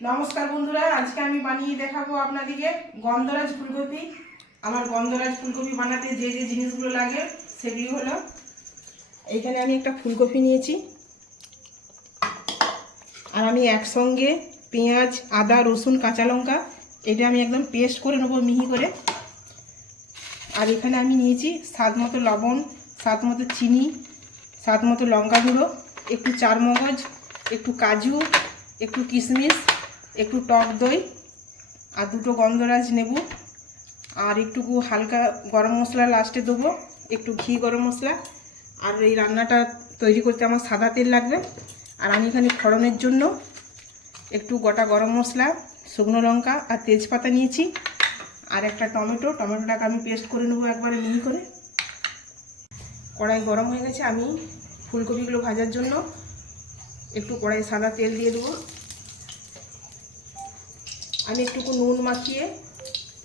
নমস্কার বন্ধুরা, আজকে আমি বানিয়ে দেখাবো আপনাদেরকে গন্ধরাজ ফুলকপি। আমার গন্ধরাজ ফুলকপি বানাতে যে যে জিনিসগুলো লাগে সেগুলি হলো, এইখানে আমি একটা ফুলকপি নিয়েছি। আর আমি একসঙ্গে পেঁয়াজ, আদা, রসুন, কাঁচা লঙ্কা, এটা আমি একদম পেস্ট করে নেব মিহি করে। আর এখানে আমি নিয়েছি স্বাদ মতো লবণ, স্বাদ মতো চিনি, স্বাদ মতো লঙ্কা গুঁড়ো, একটু চারমগজ, একটু কাজু, একটু কিশমিশ একটু টক দই আর দুটো গন্ধরাজ নেবু। আর একটুকু হালকা গরম মশলা লাস্টে দেবো, একটু ঘি গরম মশলা। আর এই রান্নাটা তৈরি করতে আমার সাদা তেল লাগবে। আর আমি এখানে ফড়নের জন্য একটু গোটা গরম মশলা, শুকনো লঙ্কা আর তেজপাতা নিয়েছি। আর একটা টমেটো, টমেটোটাকে আমি পেস্ট করে নেব একবারে মিহি করে। কড়াই গরম হয়ে গেছে, আমি ফুলকপিগুলো ভাজার জন্য একটু কড়াই সাদা তেল দিয়ে দেবো। আমি একটুকু নুন মাখিয়ে,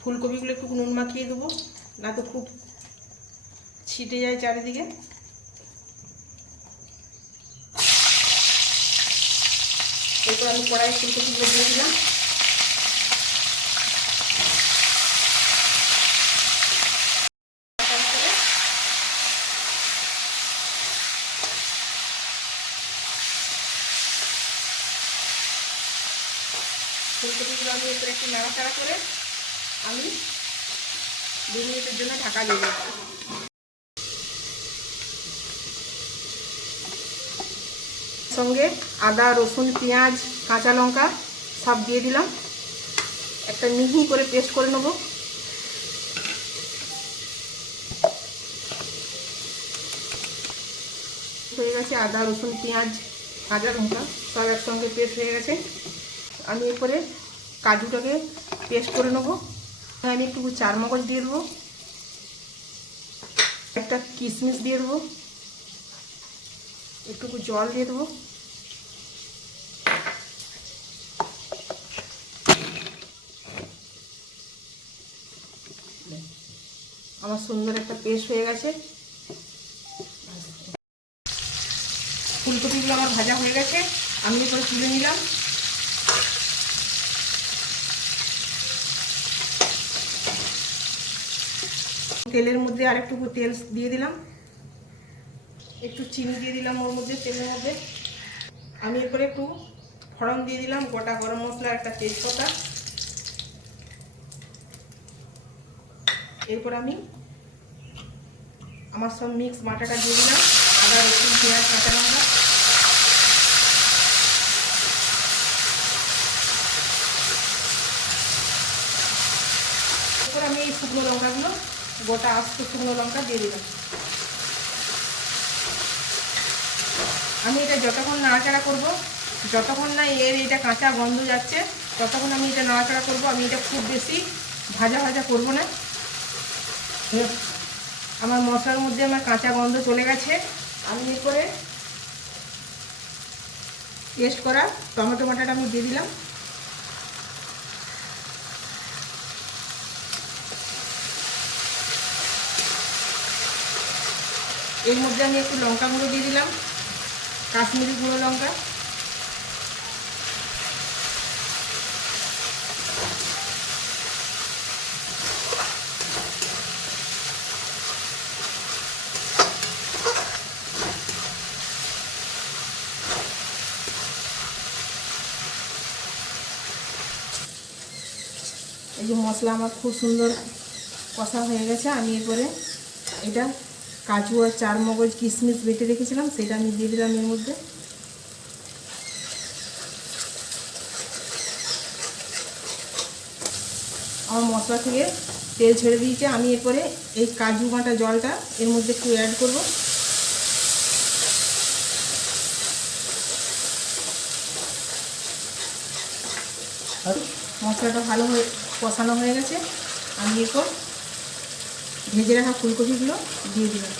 ফুলকপিগুলো একটু নুন মাখিয়ে দেবো, না তো খুব ছিটে যায় চারিদিকে। এরপর আমি কড়াই ফুলকপিগুলো দিয়ে দিলাম। ফুলকপিগুলো আমি এরপরে একটু নাড়াচাড়া করে আমি দু মিনিটের জন্য ঢাকা দিয়ে দেবো। সঙ্গে আদা, রসুন, পেঁয়াজ, কাঁচা লঙ্কা সব দিয়ে দিলাম। একটা মিহি করে পেস্ট করে নেব। হয়ে গেছে আদা, রসুন, পেঁয়াজ কাঁচা লঙ্কা সব একসঙ্গে পেস্ট হয়ে গেছে। আমি এরপরে কাজুটাকে পেস্ট করে নেব। আমি একটু চার মগজ দিয়ে দেবো। একটা কিশমিশ দিয়ে দেবো। একটুকু জল দিয়ে দেবো। আমার সুন্দর একটা পেস্ট হয়ে গেছে। ফুলকপিগুলো আমার ভাজা হয়ে গেছে। আমি এরপরে তুলে নিলাম। তেলের মধ্যে আর একটু তেল দিয়ে দিলাম। একটু চিনি দিয়ে দিলাম ওর মধ্যে, তেলের মধ্যে। আমি এরপরে একটু ফড়ন দিয়ে দিলাম, গোটা গরম মশলা একটা তেজপাতা। এরপর আমি আমার সব মিক্স বাটাটা দিয়ে দিলাম। আদা রসুন, পেঁয়াজ কাঁচা লঙ্কা এরপর আমি এই শুকনো লঙ্কাগুলো, গোটা আস্ত শুকনো লঙ্কা দিয়ে দিলাম। আমি এটা যতক্ষণ নাড়াচাড়া করব, যতক্ষণ না এর এটা কাঁচা গন্ধ যাচ্ছে, ততক্ষণ আমি এটা নাড়াচাড়া করব। আমি এটা খুব বেশি ভাজা ভাজা করব না। আমার মশলার মধ্যে আমার কাঁচা গন্ধ চলে গেছে। আমি এরপরে পেস্ট করা টমেটো বাটাটা আমি দিয়ে দিলাম। এর মধ্যে আমি একটু লঙ্কা গুঁড়ো দিয়ে দিলাম, কাশ্মীরি গুঁড়ো লঙ্কা। এই যে মশলা আমার খুব সুন্দর কষা হয়ে গেছে, আমি এরপরে এটা কাজু আর চার মগজ কিশমিশ বেটে রেখেছিলাম সেটা আমি দিয়ে দিলাম এর মধ্যে। আমার মশলা থেকে তেল ছেড়ে দিয়েছে আমি এরপরে এই কাজু বাটা জলটা এর মধ্যে একটু অ্যাড করব। মশলাটা ভালো হয়ে কষানো হয়ে গেছে। আমি এরপর ভেজে রাখা ফুলকপিগুলো দিয়ে দিলাম।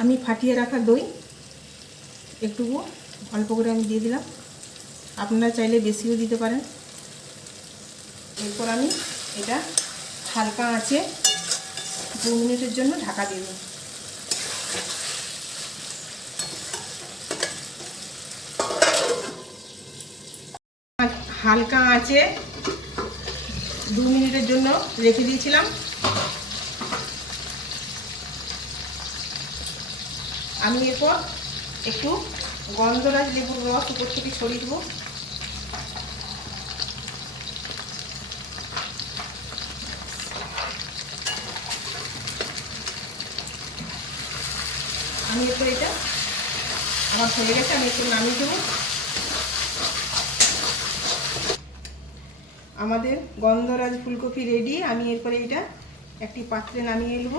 আমি ফাটিয়ে রাখা দই একটুকু, অল্প করে আমি দিয়ে দিলাম। আপনারা চাইলে বেশিও দিতে পারেন। এরপর আমি এটা হালকা আছে দু মিনিটের জন্য ঢাকা দেব হালকা আছে দু মিনিটের জন্য রেখে দিয়েছিলাম। আমি এরপর একটু গন্ধরাজ লেবুর রস উপর থেকে ছড়িয়ে দেবো। আমি এরপর এটা আমার হয়ে গেছে, আমি একটু নামিয়ে দেবো। আমাদের গন্ধরাজ ফুলকপি রেডি আমি এরপরে এটা একটি পাত্রে নামিয়ে নেব।